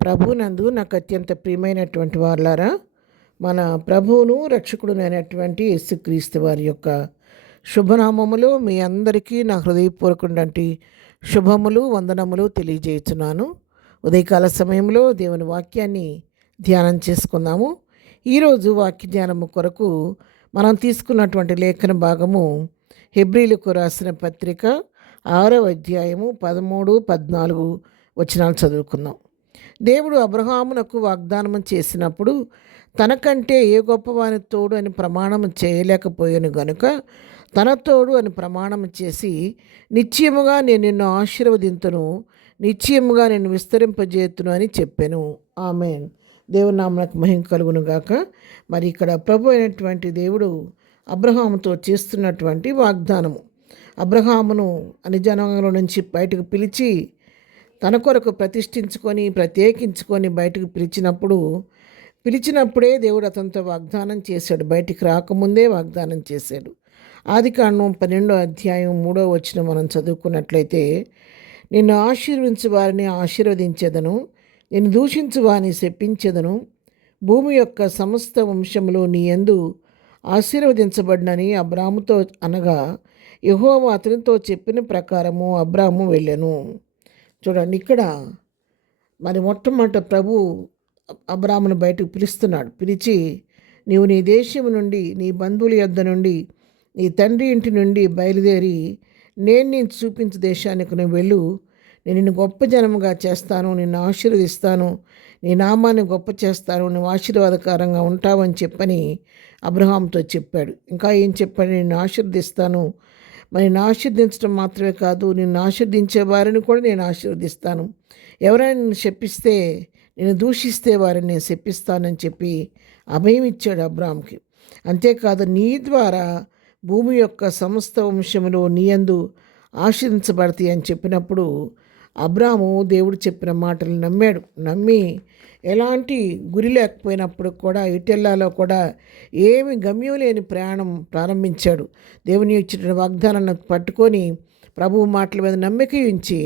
ప్రభునందు నాకు అత్యంత ప్రియమైనటువంటి వారులారా, మన ప్రభువును రక్షకుడునైనటువంటి యేసుక్రీస్తు వారి యొక్క శుభనామములు మీ అందరికీ నా హృదయపూర్వకమైనటువంటి శుభములు వందనములు తెలియజేస్తున్నాను. ఉదయకాల సమయంలో దేవుని వాక్యాన్ని ధ్యానం చేసుకుందాము. ఈరోజు వాక్య ధ్యానము కొరకు మనం తీసుకున్నటువంటి లేఖన భాగము హెబ్రీలకు రాసిన పత్రిక 6వ అధ్యాయము 13, 14 వచనాలు చదువుకుందాం. దేవుడు అబ్రహామునకు వాగ్దానం చేసినప్పుడు తనకంటే ఏ గొప్పవాని తోడు అని ప్రమాణం చేయలేకపోయాను గనుక తన తోడు అని ప్రమాణం చేసి, నిశ్చయముగా నేను నిన్ను ఆశీర్వదింతును, నిశ్చయముగా నేను విస్తరింపజేతును అని చెప్పాను. ఆమేన్. దేవుని నామమునకు మహిమ కలుగును గాక. మరి ఇక్కడ ప్రభు అయినటువంటి దేవుడు అబ్రహాముతో చేస్తున్నటువంటి వాగ్దానము, అబ్రహామును అన్యజనాంగంలో నుంచి బయటకు పిలిచి తన కొరకు ప్రతిష్ఠించుకొని ప్రత్యేకించుకొని బయటకు పిలిచినప్పుడే దేవుడు అతనితో వాగ్దానం చేశాడు. బయటికి రాకముందే వాగ్దానం చేశాడు. ఆదికాండం 12వ అధ్యాయం 3వ వచనం మనం చదువుకున్నట్లయితే, నిన్ను ఆశీర్వించు వారిని ఆశీర్వదించెదను, నిన్ను దూషించు వారిని శపించెదను, భూమి యొక్క సమస్త వంశములు నీ యందు ఆశీర్వదించబడినని అబ్రాముతో అనగా, యెహోవా అతనితో చెప్పిన ప్రకారము అబ్రాము వెళ్ళెను. చూడండి, ఇక్కడ మరి మొట్టమొదట ప్రభు అబ్రామును బయటకు పిలుస్తున్నాడు. పిలిచి, నీవు నీ దేశము నుండి, నీ బంధువుల యొద్ద నుండి, నీ తండ్రి ఇంటి నుండి బయలుదేరి నేను చూపించు దేశానికి నువ్వు వెళ్ళు. నేను నిన్ను గొప్ప జనముగా చేస్తాను, నిన్ను ఆశీర్వదిస్తాను, నీ నామాన్ని గొప్ప చేస్తాను, నువ్వు ఆశీర్వాదకరంగా ఉంటావని చెప్పని అబ్రహాంతో చెప్పాడు. ఇంకా ఏం చెప్పాడు? నిన్ను ఆశీర్వదిస్తాను, మరి నిన్ను ఆశీర్వదించడం మాత్రమే కాదు, నిన్ను ఆశీర్వదించే వారిని కూడా నేను ఆశీర్వదిస్తాను, ఎవరైనా నిన్ను శపిస్తే, నేను దూషిస్తే వారిని నేను శపిస్తానని చెప్పి అభయం ఇచ్చాడు అబ్రాహాంకి. అంతేకాదు, నీ ద్వారా భూమి యొక్క సమస్త వంశములు నీ యందు ఆశీర్వదించబడతాయి అని చెప్పినప్పుడు అబ్రాము దేవుడు చెప్పిన మాటలు నమ్మి ఎలాంటి గురి లేకపోయినప్పుడు కూడా, ఇటెల్లాలో కూడా ఏమి గమ్యం లేని ప్రయాణం ప్రారంభించాడు. దేవుని ఇచ్చిన వాగ్దానాన్ని పట్టుకొని ప్రభువు మాటల మీద నమ్మిక ఉంచి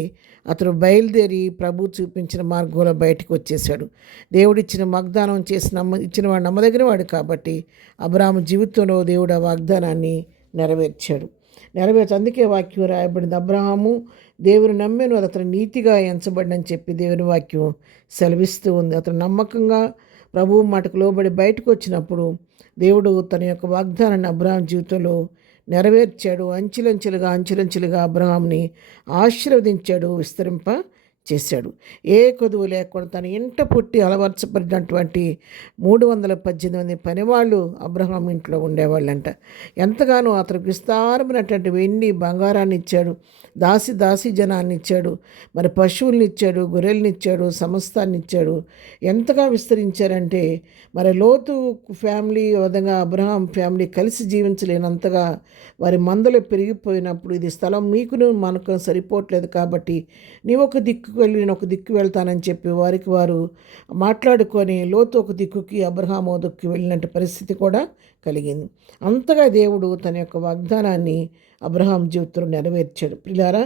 అతను బయలుదేరి ప్రభు చూపించిన మార్గంలో బయటకు వచ్చేసాడు. దేవుడిచ్చిన వాగ్దానం ఇచ్చిన వాడు నమ్మదగిన వాడు కాబట్టి అబ్రాహాము జీవితంలో దేవుడు ఆ వాగ్దానాన్ని నెరవేర్చాడు. అందుకే వాక్యం రాయబడింది, అబ్రహాము దేవుని నమ్మెను, అది అతను నీతిగా ఎంచబడినని చెప్పి దేవుని వాక్యం సెలవిస్తూ ఉంది. అతను నమ్మకంగా ప్రభువు మాటకు లోబడి బయటకు వచ్చినప్పుడు దేవుడు తన యొక్క వాగ్దానాన్ని అబ్రహాం జీవితంలో నెరవేర్చాడు. అంచెలంచెలుగా అబ్రహాంని ఆశీర్వదించాడు, విస్తరింప చేశాడు. ఏ కొదువు లేకుండా తన ఇంట పుట్టి అలవర్చబడినటువంటి 318 పనివాళ్ళు అబ్రహాం ఇంట్లో ఉండేవాళ్ళంట. ఎంతగానో అతనికి విస్తారమైనటువంటి వెండి బంగారాన్ని ఇచ్చాడు, దాసి జనాన్ని ఇచ్చాడు, మరి పశువుల్ని ఇచ్చాడు, గొర్రెల్ని ఇచ్చాడు, సమస్తాన్ని ఇచ్చాడు. ఎంతగా విస్తరించారంటే మరి లోతు ఫ్యామిలీ విధంగా అబ్రహాం ఫ్యామిలీ కలిసి జీవించలేనంతగా వారి మందలు పెరిగిపోయినప్పుడు, ఇది స్థలం మీకును మనకు సరిపోవట్లేదు కాబట్టి నీవు ఒక దిక్కుకు వెళ్ళి నేను ఒక దిక్కు వెళ్తానని చెప్పి వారు మాట్లాడుకొని లోతు ఒక దిక్కుకి అబ్రహాం ఒక దిక్కు వెళ్ళినట్టు పరిస్థితి కూడా కలిగింది. అంతగా దేవుడు తన యొక్క వాగ్దానాన్ని అబ్రహాం జీవితంలో నెరవేర్చాడు. ప్రియులారా,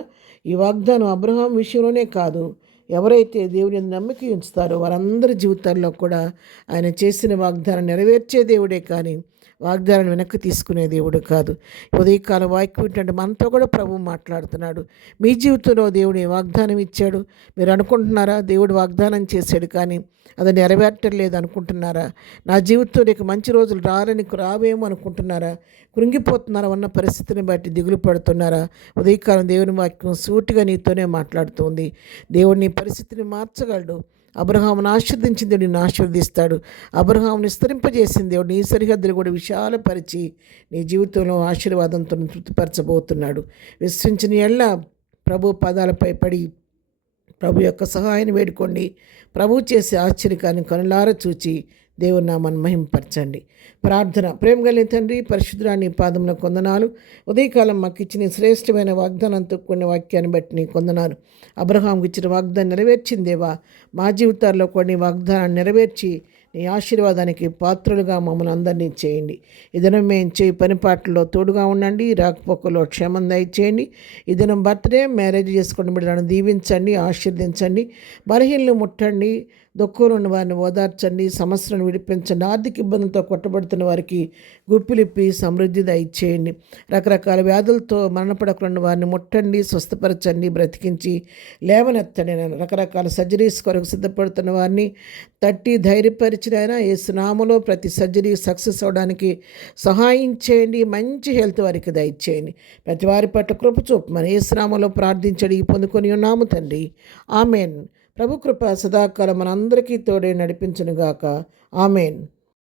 ఈ వాగ్దానం అబ్రహాం విషయంలోనే కాదు, ఎవరైతే దేవుని నమ్మిక ఉంచుతారో వారందరి జీవితాల్లో కూడా ఆయన చేసిన వాగ్దానం నెరవేర్చే దేవుడే కానీ వాగ్దానం వెనక్కి తీసుకునే దేవుడు కాదు. ఉదయకాల వాక్యం ఏంటంటే మనతో కూడా ప్రభు మాట్లాడుతున్నాడు. మీ జీవితంలో దేవుడు వాగ్దానం ఇచ్చాడు, మీరు అనుకుంటున్నారా దేవుడు వాగ్దానం చేశాడు కానీ అది నెరవేర్చలేదు అనుకుంటున్నారా? నా జీవితంలో ఇక మంచి రోజులు రావేమో అనుకుంటున్నారా? కృంగిపోతున్నారా? ఉన్న పరిస్థితిని బట్టి దిగులు పడుతున్నారా? ఉదయకాలం దేవుని వాక్యం సూటిగా నీతోనే మాట్లాడుతుంది. దేవుడు నీ పరిస్థితిని మార్చగలడు. అబ్రహామును ఆశీర్వదించిన దేవుడు నిన్ను ఆశీర్వదిస్తాడు. అబ్రహామును విస్తరింపజేసిన దేవుడు నీ సరిహద్దులు కూడా విశాలపరిచి నీ జీవితంలో ఆశీర్వాదంతో తృప్తిపరచబోతున్నాడు. విశ్వసించిన ఎళ్ళ ప్రభు పాదాలపై పడి ప్రభు యొక్క సహాయాన్ని వేడుకోండి. ప్రభు చేసే ఆశ్చర్యకాన్ని కనులార చూచి దేవుని నామాన్ని మహింపరచండి. ప్రార్థన. ప్రేమ కలిగిన తండ్రి, పరిశుద్ధుడా, నీ పాదములకు వందనాలు. ఉదయకాలం మాకు ఇచ్చిన శ్రేష్టమైన వాగ్దానంతో కొన్ని వాక్యాన్ని బట్టి నీ వందనాలు. అబ్రహాంకి ఇచ్చిన వాగ్దానం నెరవేర్చిందేవా, మా జీవితాల్లో కొన్ని వాగ్దానాన్ని నెరవేర్చి నీ ఆశీర్వాదానికి పాత్రలుగా మమ్మల్ని అందరినీ చేయండి. ఈ దినం మేము చేయి పనిపాట్లలో తోడుగా ఉండండి, రాకపోకలో క్షేమం దయచేయండి. ఈ దినం బర్త్డే మ్యారేజ్ చేసుకుని బిడ్డలను దీవించండి, ఆశీర్వదించండి. బలహీనలు ముట్టండి, దుఃఖంలో ఉన్న వారిని ఓదార్చండి, సమస్యలను విడిపించండి. ఆర్థిక ఇబ్బందులతో కొట్టబడుతున్న వారికి గుప్పిలిప్పి సమృద్ధి దయచేయండి. రకరకాల వ్యాధులతో మరణపడకుండా వారిని ముట్టండి, స్వస్థపరచండి, బ్రతికించి లేవనెత్తండి. నేను రకరకాల సర్జరీస్ కొరకు సిద్ధపడుతున్న వారిని తట్టి ధైర్యపరిచినైనా యేసునామములో ప్రతి సర్జరీ సక్సెస్ అవడానికి సహాయం చేయండి. మంచి హెల్త్ వారికి దయచేయండి. ప్రతి వారి పట్ల కృప చూపమని యేసునామములో ప్రార్థించడి పొందుకొని ఉన్నాము తండ్రి. ఆమెన్. ప్రభు కృప సదాకాలం మనందరికీ తోడే నడిపించునుగాక. ఆమెన్.